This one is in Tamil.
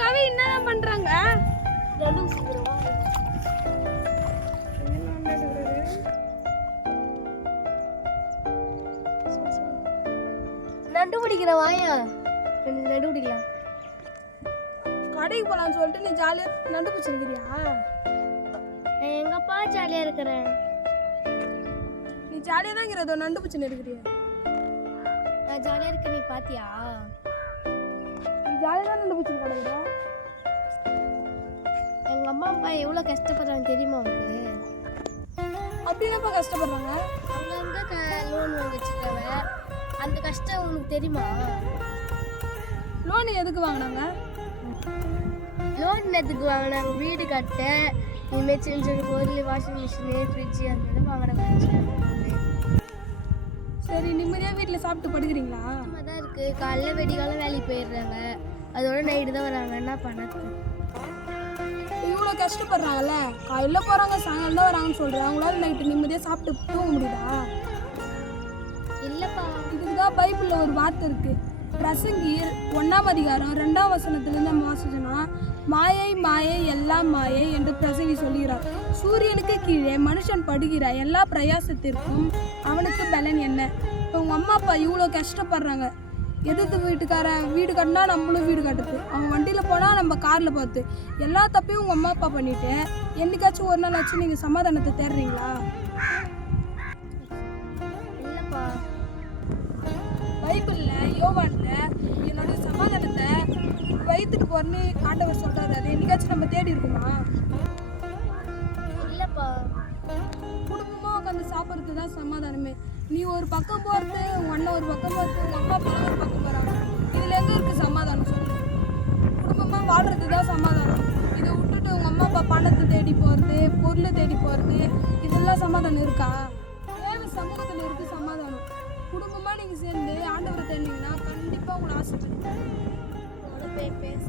கவி என்னதான் பண்றாங்க? நண்டு பிடிக்கிற வாயா, நண்டு பிடிக்கலாம். கடைக்கு போலான்னு சொல்லிட்டு நீ ஜாலியா நண்டு பிடிச்சிருக்கிறியா? நான் எங்கப்பா ஜாலியா இருக்கிறேன். நீ ஜாலியா தான் இருக்கிறதோ நண்டு பிடிச்சின்னு இருக்கிறியா? நான் ஜாலியா இருக்க, நீ பாத்தியா? நீ ஜாலியா தான் நண்டு பிடிச்சிரு கடையில. எங்க அம்மா அப்பா எவ்வளவு கஷ்டப்படுறாங்க தெரியுமா உனக்கு? அப்படின்னா கஷ்டப்படுறாங்க. அவங்க லோன் வாங்கி வச்சிருக்காங்க, அந்த கஷ்டம் உனக்கு தெரியுமா? லோன் எதுக்கு வாங்கினாங்க? லோன் எதுக்கு வாங்கினாங்க? வீடு கட்ட, இனிமேல் சின்ன சின்ன பொருள், வாஷிங் மிஷினு, ஃப்ரிட்ஜு அந்த வாங்கினாங்க. சரி, நிம்மதியாக வீட்டில் சாப்பிட்டு படுக்கிறீங்களா? தான் இருக்கு. காலைல வெடிகாலம் வேலைக்கு போயிடுறாங்க, அதோட நைட்டு தான் வராங்க. என்ன பண்ணது? இவ்வளோ கஷ்டப்படுறாங்கல்ல, காலையில் போகிறாங்க சாயங்காலம் தான் வராங்கன்னு சொல்கிறேன். அவங்களால நைட்டு நிம்மதியாக சாப்பிட்டு தூங்க முடியுதா? இல்லைப்பா, இதுக்கு தான் பைபிளில் ஒரு வார்த்தை இருக்குது. பிரசங்கி 1ஆம் அதிகாரம் 2ஆம் வசனத்துலேருந்து நம்ம வாசிச்சோன்னா, மாயை மாயை எல்லாம் மாயை என்று பிரசங்கி சொல்கிறார். சூரியனுக்கு கீழே மனுஷன் படுகிற எல்லா பிரயாசத்திற்கும் அவனுக்கு பலன் என்ன? இப்போ உங்கள் அம்மா அப்பா இவ்வளோ கஷ்டப்படுறாங்க. எதிர்த்து வீடு கட்டினா நம்மளும் வீடு கட்டுது, அவங்க வண்டியில் போனால் நம்ம காரில் பார்த்து எல்லா தப்பையும் உங்கள் அம்மா அப்பா பண்ணிவிட்டு என்னைக்காச்சும் ஒரு நாள் ஆச்சு நீங்கள் சமாதானத்தை தேடுறீங்களா? இல்லைப்பா. பைபிளில் யோவானில் என்னோட சமாதானத்தை வைத்துட்டு போறேன்னு ஆண்டவர் சொல்கிறாரு. அது என்னைக்காச்சும் நம்ம தேடி இருக்குமா? இல்லைப்பா. குடும்பமாக உட்காந்து சாப்பிட்றது தான் சமாதானமே. நீ ஒரு பக்கம் போகிறது, உங்கள் அண்ணன் ஒரு பக்கம் போகிறது, உங்கள் அம்மா அப்பா ஒரு பக்கம் போகிறாங்க. இதில் எங்கே இருக்குது சமாதானம் சொல்லு? குடும்பமாக வாழ்கிறது தான் சமாதானம். இதை விட்டுட்டு உங்கள் அம்மா அப்பா பணத்தை தேடி போகிறது, பொருளை தேடி போகிறது, இதெல்லாம் சமாதானம் இருக்கா? தேவை சமூகத்தில் இருக்குது சமாதானம். குடும்பமாக நீங்கள் சேர்ந்து ஆண்டவரை தேடினீங்கன்னா கண்டிப்பாக உங்களை ஆசைப்படுங்க. பேச